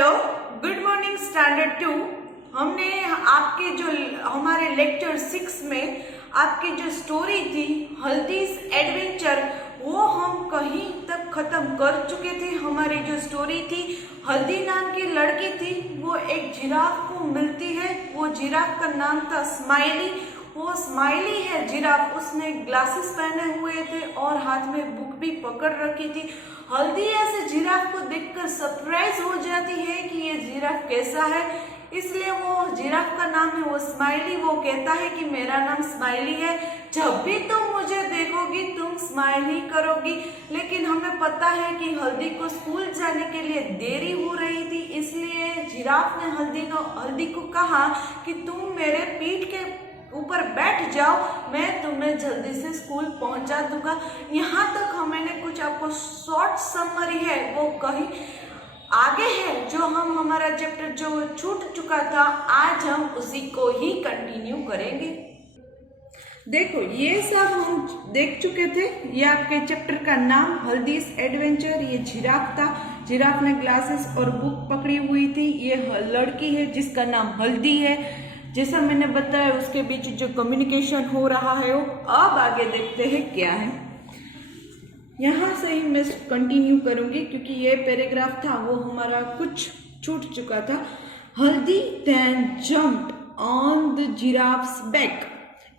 Hello, good morning standard 2। हमने आपके जो हमारे लेक्चर 6 में आपकी जो स्टोरी थी हल्दीज एडवेंचर, वो हम कहीं तक खत्म कर चुके थे। हमारी जो स्टोरी थी, हल्दी नाम की लड़की थी, वो एक जिराफ को मिलती है। वो जिराफ का नाम था स्माइली। वो स्माइली है जिराफ, उसने ग्लासेस पहने हुए थे और हाथ में बुक भी पकड़ रखी थी। हल्दी ऐसे जिराफ को देखकर सरप्राइज हो जाती है कि ये जिराफ कैसा है, इसलिए वो जिराफ का नाम है वो स्माइली। वो कहता है कि मेरा नाम स्माइली है, जब भी तुम मुझे देखोगी तुम स्माइल ही करोगी। लेकिन हमें पता है कि हल्दी को स्कूल जाने के लिए देरी हो रही थी, इसलिए जिराफ ने हल्दी को कहा कि तुम मेरे पीठ के ऊपर बैठ जाओ, मैं तुम्हें जल्दी से स्कूल पहुंचा दूंगा। यहाँ तक मैंने कुछ आपको शॉर्ट समरी है वो कही। आगे है जो हमारा चैप्टर जो छूट चुका था, आज हम उसी को ही कंटिन्यू करेंगे। देखो, ये सब हम देख चुके थे। ये आपके चैप्टर का नाम हल्दीज एडवेंचर। ये जिराफ था, जिराफ ने ग्लासेस और बुक पकड़ी हुई थी। ये लड़की है जिसका नाम हल्दी है। जैसा मैंने बताया उसके बीच जो कम्युनिकेशन हो रहा है वो अब आगे देखते हैं क्या है। यहाँ से ही मैं कंटिन्यू करूंगी क्योंकि ये पैराग्राफ था वो हमारा कुछ छूट चुका था। हल्दी then jumped on the giraffe's back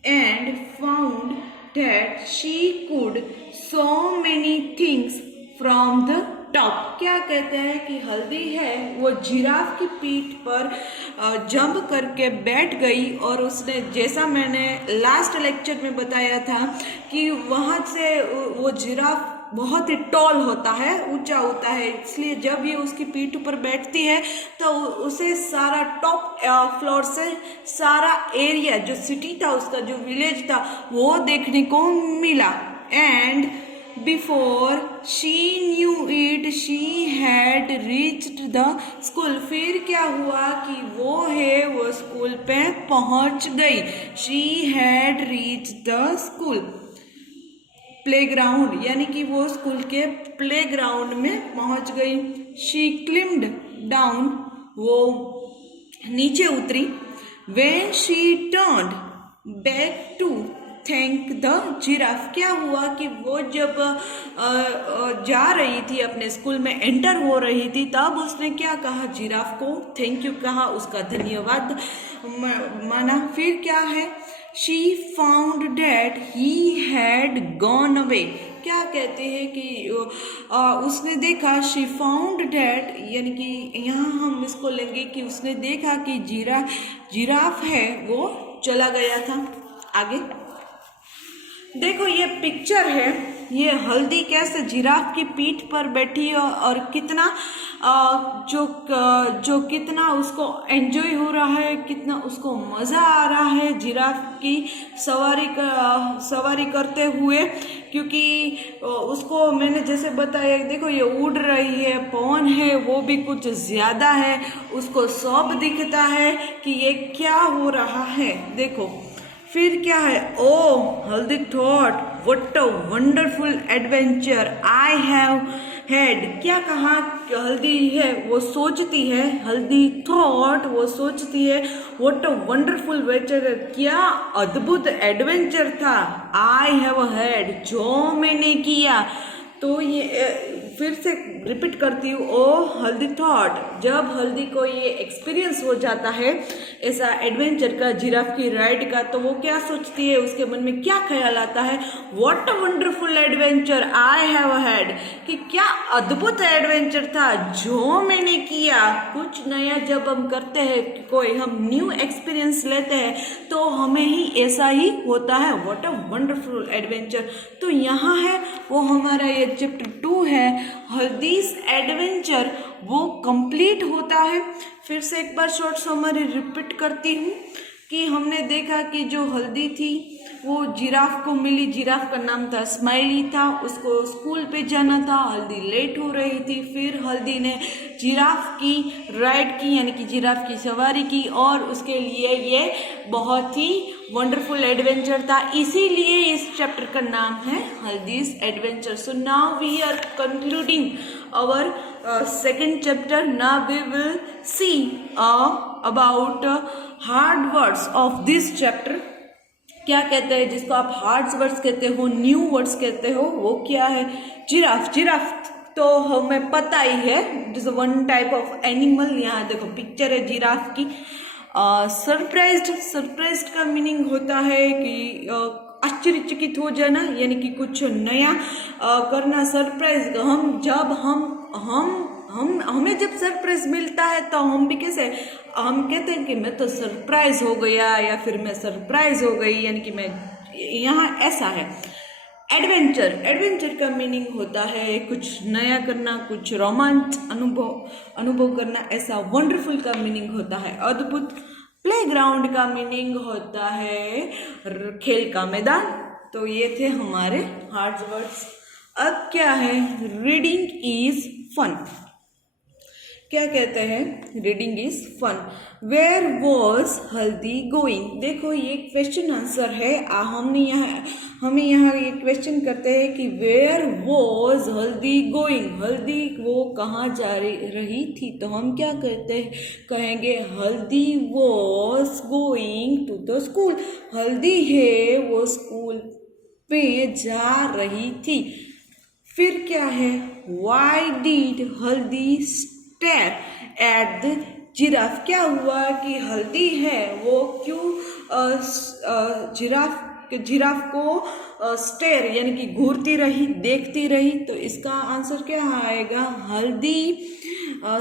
and found that she could so many things from the top. क्या कहते हैं कि हल्दी है वो जिराफ की पीठ पर जंप करके बैठ गई और उसने, जैसा मैंने लास्ट लेक्चर में बताया था कि वहां से वो जिराफ बहुत ही टॉल होता है, ऊंचा होता है, इसलिए जब ये उसकी पीठ पर बैठती है तो उसे सारा टॉप फ्लोर से सारा एरिया जो सिटी था उसका, जो विलेज था, वो देखने को मिला। And Before she knew it, she had reached the school. फिर क्या हुआ कि वो स्कूल पे पहुंच गई। She had reached the school. Playground, यानी कि वो स्कूल के प्लेग्राउंड में पहुंच गई। She climbed down, वो नीचे उतरी। When she turned back to thank the giraffe, क्या हुआ कि वो जब जा रही थी अपने स्कूल में, एंटर हो रही थी, तब उसने क्या कहा, जिराफ को थैंक यू कहा, उसका धन्यवाद माना। फिर क्या है, she found that he had gone away. क्या कहते हैं कि उसने देखा, शी फाउंड डैट, यानी कि यहाँ हम इसको लेंगे कि उसने देखा कि जिराफ है वो चला गया था। आगे देखो, ये पिक्चर है, ये हल्दी कैसे जिराफ की पीठ पर बैठी और कितना जो कितना उसको एंजॉय हो रहा है, कितना उसको मज़ा आ रहा है जिराफ की सवारी करते हुए। क्योंकि उसको मैंने जैसे बताया, देखो ये उड़ रही है, पवन है वो भी कुछ ज़्यादा है, उसको सब दिखता है कि ये क्या हो रहा है। देखो फिर क्या है, ओ हल्दी thought what a wonderful adventure I have had. क्या कहा, हल्दी है वो सोचती है, हल्दी थॉट वो सोचती है, व्हाट अ वंडरफुल एडवेंचर, क्या अद्भुत एडवेंचर था, आई हैव हैड, जो मैंने किया। तो ये फिर से रिपीट करती हूँ, ओ हल्दी थॉट, जब हल्दी को ये एक्सपीरियंस हो जाता है ऐसा एडवेंचर का, जिराफ की राइड का, तो वो क्या सोचती है, उसके मन में क्या ख्याल आता है, what a wonderful adventure I have had, कि क्या अद्भुत एडवेंचर था जो मैंने किया। कुछ नया जब हम करते हैं, कोई हम न्यू एक्सपीरियंस लेते हैं तो हमें ही ऐसा ही होता है, व्हाट अ वंडरफुल एडवेंचर। तो यहाँ है वो हमारा ये चैप्टर 2 है, हल्दीज एडवेंचर, वो कंप्लीट होता है। फिर से एक बार शॉर्ट समरी रिपीट करती हूँ कि हमने देखा कि जो हल्दी थी वो जिराफ को मिली, जिराफ का नाम था स्माइली था, उसको स्कूल पे जाना था, हल्दी लेट हो रही थी। फिर हल्दी ने जिराफ की राइड की, यानी कि जिराफ की सवारी की, और उसके लिए ये बहुत ही वंडरफुल एडवेंचर था, इसीलिए इस चैप्टर का नाम है Haldi's adventure. So now we are concluding our second chapter. Now we will see about hard words of this chapter. क्या कहते हैं जिसको आप हार्ड वर्ड्स कहते हो, न्यू वर्ड्स कहते हो, वो क्या है? जिराफ. जिराफ तो हमें पता ही है, this one type of animal. यहाँ देखो पिक्चर है जिराफ की. सरप्राइज्ड का मीनिंग होता है कि आश्चर्यचकित हो जाना, यानी कि कुछ नया करना. सरप्राइज हमें जब सरप्राइज मिलता है तो हम भी कैसे हम कहते हैं कि मैं तो सरप्राइज हो गया या फिर मैं सरप्राइज हो गई, यानी कि मैं यहाँ ऐसा है. एडवेंचर का मीनिंग होता है कुछ नया करना, कुछ रोमांच अनुभव करना, ऐसा. वंडरफुल का मीनिंग होता है अद्भुत. प्लेग्राउंड का मीनिंग होता है खेल का मैदान. तो ये थे हमारे हार्ड वर्ड्स. अब क्या है? Reading is fun. क्या कहते हैं? Reading is fun. Where was Haldi going? देखो ये क्वेश्चन आंसर है. हमें यहाँ ये क्वेश्चन करते हैं कि वेयर वॉज हल्दी गोइंग? हल्दी वो कहाँ जा रही थी? तो हम क्या कहेंगे Haldi was going to the school. Haldi है वो स्कूल पे जा रही थी. फिर क्या है? वाई डिड हल्दी स्टेयर एट द जिराफ? क्या हुआ कि हल्दी है वो क्यों जिराफ को स्टेयर यानी कि घूरती रही, देखती रही. तो इसका आंसर क्या आएगा? हल्दी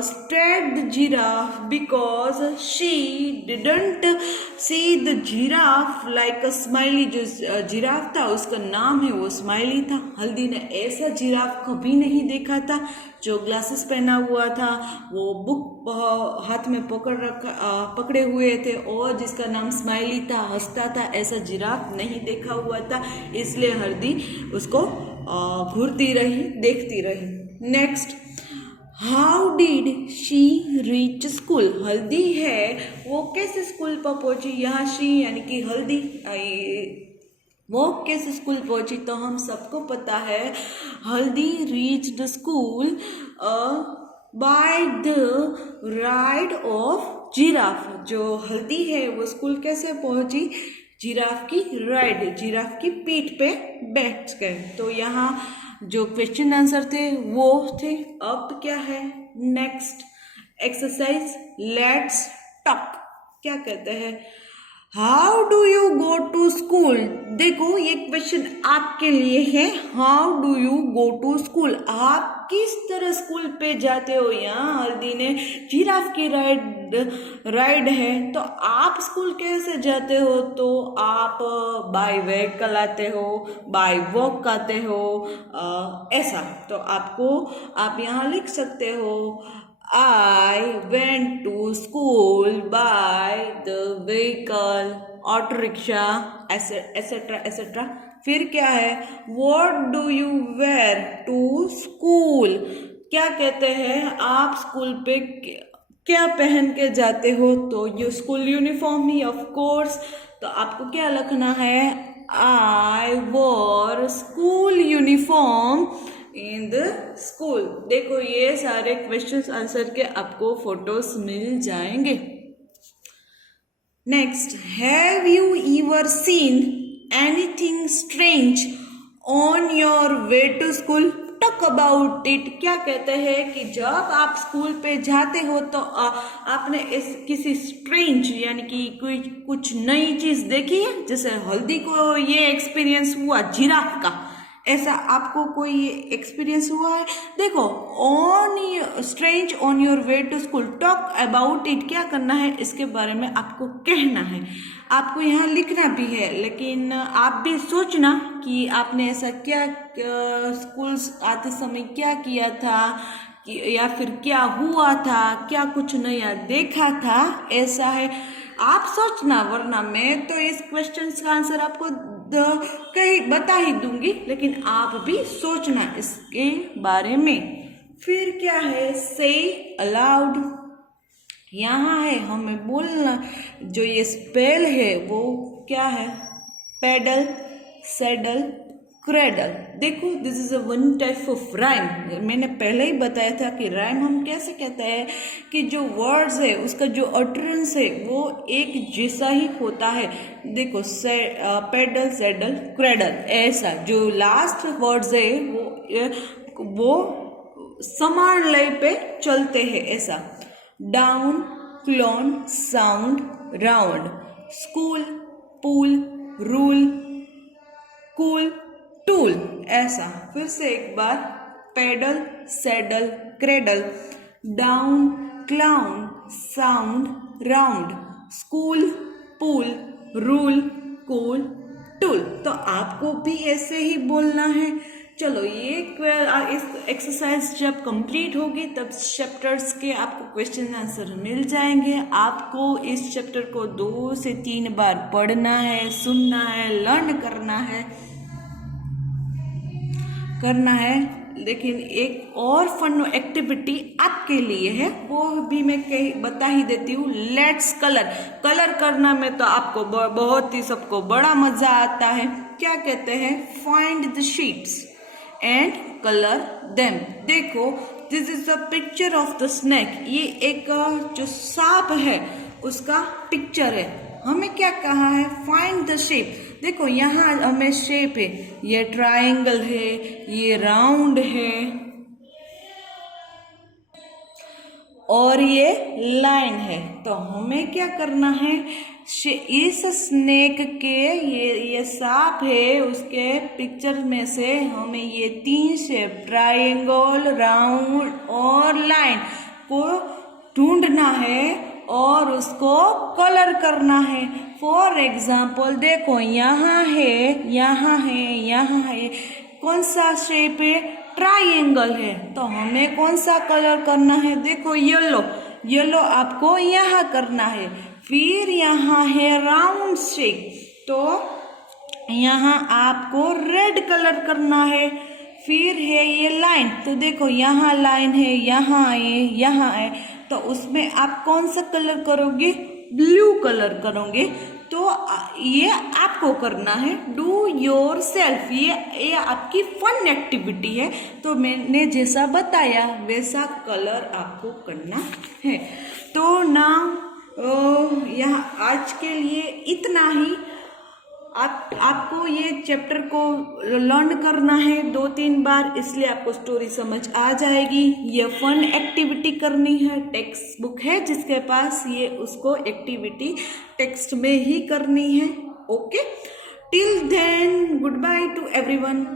stared the giraffe because she didn't see the giraffe like a smiley. जो जिराफ था उसका नाम है वो स्माइली था. हल्दी ने ऐसा जिराफ कभी नहीं देखा था जो ग्लासेस पहना हुआ था, वो बुक हाथ में पकड़े हुए थे और जिसका नाम स्माइली था, हंसता था. ऐसा जिराफ नहीं देखा हुआ था, इसलिए हल्दी उसको घूरती रही, देखती रही. Next, how did she reach school? Haldi है वो कैसे स्कूल पर पहुंची? यहाँ शी यानी कि हल्दी वो कैसे स्कूल पहुंची? तो हम सबको पता है हल्दी reach the school by the ride of giraffe. जो हल्दी है वो स्कूल कैसे पहुंची? जिराफ की राइड, जिराफ की पीठ पे बैठ गए. तो यहाँ जो क्वेश्चन आंसर थे वो थे. अब क्या है? Next exercise, let's talk. क्या कहते हैं? How do you go to school? देखो ये क्वेश्चन आपके लिए है. How do you go to school? आप किस तरह स्कूल पे जाते हो? यहाँ हल्दी ने जिराफ की राइड है, तो आप स्कूल कैसे जाते हो? तो आप बाय व्हीकल आते हो, बाय वॉक आते हो, ऐसा. तो आप यहाँ लिख सकते हो I went to school by the vehicle, auto rickshaw, etc. फिर क्या है? What do you wear to school? क्या कहते हैं? आप स्कूल पे क्या पहन के जाते हो? तो ये school uniform he, of course. तो आपको क्या लिखना है? I wore school uniform in the school. देखो ये सारे क्वेश्चंस आंसर के आपको फोटोज मिल जाएंगे. Next, have you ever seen anything strange on your way to school? Talk about it. क्या कहते हैं कि जब आप स्कूल पे जाते हो तो आपने किसी स्ट्रेंज यानी कि कुछ नई चीज देखी है? जैसे हल्दी को ये एक्सपीरियंस हुआ जिराफ का, ऐसा आपको कोई एक्सपीरियंस हुआ है? देखो, strange on your way to school, talk about it. क्या करना है? इसके बारे में आपको कहना है. आपको यहाँ लिखना भी है, लेकिन आप भी सोचना कि आपने ऐसा क्या स्कूल आते समय क्या किया था, या फिर क्या हुआ था, क्या कुछ नया देखा था. ऐसा है, आप सोचना, वरना मैं तो इस क्वेश्चन का आंसर आपको कहीं बता ही दूंगी, लेकिन आप भी सोचना इसके बारे में. फिर क्या है? से अलाउड. यहाँ है हमें बोलना. जो ये स्पेल है वो क्या है? Pedal, saddle, cradle. देखो this is a one type of rhyme. मैंने पहले ही बताया था कि राइम हम कैसे कहते हैं कि जो वर्ड्स है उसका जो अटरेंस है वो एक जैसा ही होता है। देखो पेडल सैडल क्रेडल, ऐसा जो लास्ट वर्ड्स है वो समान लय पे चलते हैं ऐसा। Down, clown, sound, round, school, pool, rule, cool, tool, ऐसा। फिर से एक बार, pedal, saddle, cradle, down, clown, sound, round, school, pool, rule, cool, tool. तो आपको भी ऐसे ही बोलना है। चलो ये इस एक्सरसाइज जब कंप्लीट होगी तब चैप्टर्स के आपको क्वेश्चन आंसर मिल जाएंगे। आपको इस चैप्टर को 2 से 3 बार पढ़ना है, सुनना है, लर्न करना है। लेकिन एक और फन एक्टिविटी आपके लिए है, वो भी मैं बता ही देती हूँ। लेट्स कलर करना में तो आपको बहुत ही सबको बड़ा मजा आता है। क्या कहते हैं? Find the sheeps and colour them. देखो this is the picture of the snake. ये एक जो सांप है उसका पिक्चर है। हमें क्या कहा है? Find the shape. देखो यहाँ हमें शेप है, ये ट्रायंगल है, ये राउंड है और ये लाइन है। तो हमें क्या करना है? इस स्नेक के ये सांप है उसके पिक्चर में से हमें ये 3 शेप ट्रायंगल, राउंड और लाइन को ढूंढना है और उसको कलर करना है। फॉर एग्जाम्पल देखो यहाँ है, यहाँ है, यहाँ है। कौन सा शेप है? ट्रायंगल है। तो हमें कौन सा कलर करना है? देखो येलो आपको यहाँ करना है। फिर यहाँ है राउंड शेप, तो यहाँ आपको रेड कलर करना है। फिर है ये लाइन, तो देखो यहाँ लाइन है, यहाँ है, यहाँ है। तो उसमें आप कौन सा कलर करोगे? ब्लू कलर करोगे। तो ये आपको करना है। Do your self. ये आपकी फन एक्टिविटी है। तो मैंने जैसा बताया वैसा कलर आपको करना है। तो यहाँ आज के लिए इतना ही। आपको ये चैप्टर को लर्न करना है 2-3 बार, इसलिए आपको स्टोरी समझ आ जाएगी। ये फन एक्टिविटी करनी है। टेक्स्ट बुक है जिसके पास, ये उसको एक्टिविटी टेक्स्ट में ही करनी है। Okay, till then goodbye to everyone.